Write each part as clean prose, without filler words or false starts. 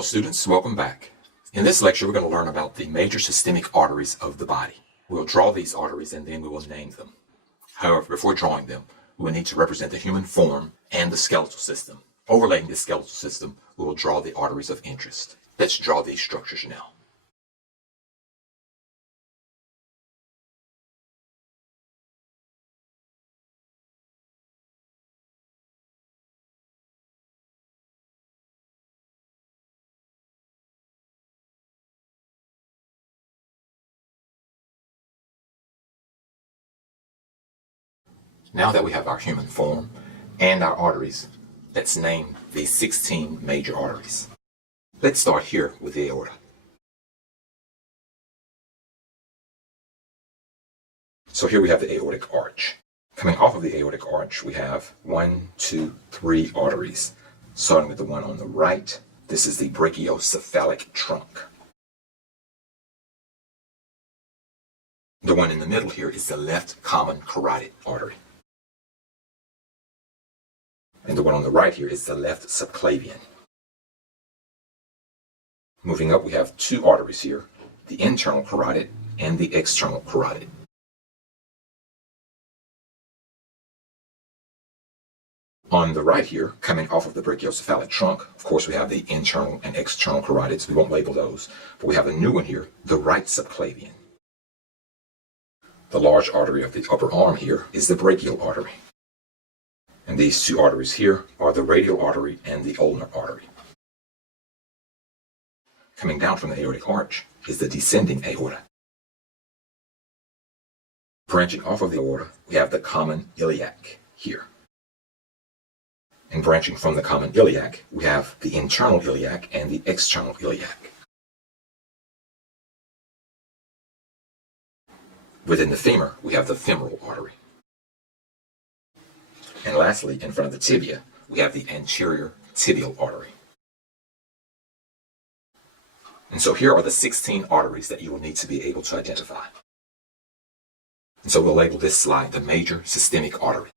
Hello students, welcome back. In this lecture we're going to learn about the major systemic arteries of the body. We'll draw these arteries and then we will name them. However, before drawing them, we will need to represent the human form and the skeletal system. Overlaying this skeletal system, we will draw the arteries of interest. Let's draw these structures now. Now that we have our human form and our arteries, let's name these 16 major arteries. Let's start here with the aorta. So here we have the aortic arch. Coming off of the aortic arch, we have 1, 2, 3 arteries. Starting with the one on the right, this is the brachiocephalic trunk. The one in the middle here is the left common carotid artery. And the one on the right here is the left subclavian. Moving up, we have two arteries here, the internal carotid and the external carotid. On the right here, coming off of the brachiocephalic trunk, of course we have the internal and external carotids. We won't label those, but we have a new one here, the right subclavian. The large artery of the upper arm here is the brachial artery. And these two arteries here are the radial artery and the ulnar artery. Coming down from the aortic arch is the descending aorta. Branching off of the aorta, we have the common iliac here. And branching from the common iliac, we have the internal iliac and the external iliac. Within the femur, we have the femoral artery. And lastly, in front of the tibia, we have the anterior tibial artery. And so here are the 16 arteries that you will need to be able to identify. And so we'll label this slide the major systemic artery.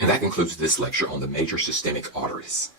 And that concludes this lecture on the major systemic arteries.